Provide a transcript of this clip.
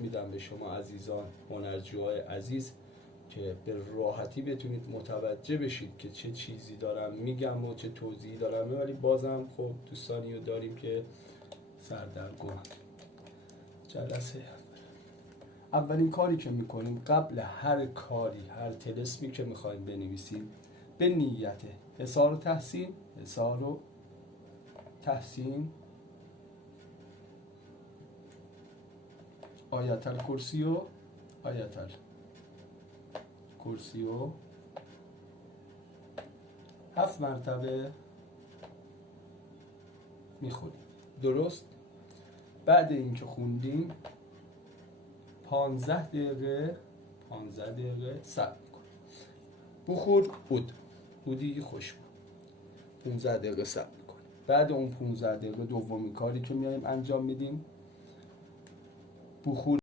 توضیح میدم به شما عزیزان، هنرجوهای عزیز، که به راحتی بتونید متوجه بشید که چه چیزی دارم میگم و چه توضیحی دارم، ولی بازم خب دوستانی رو داریم که سردرگم. جلسه اولین کاری که میکنیم قبل هر کاری، هر طلسمی که میخوایم بنویسیم، به نیت حصار و تحسین آیت الکرسی و 7 مرتبه میخونیم. درست؟ بعد اینکه خوندیم 15 دقیقه صبر میکنیم. بخور بودی خوشبو. 15 دقیقه صبر میکنیم. بعد اون 15 دقیقه دومین کاری که میایم انجام میدیم، بخور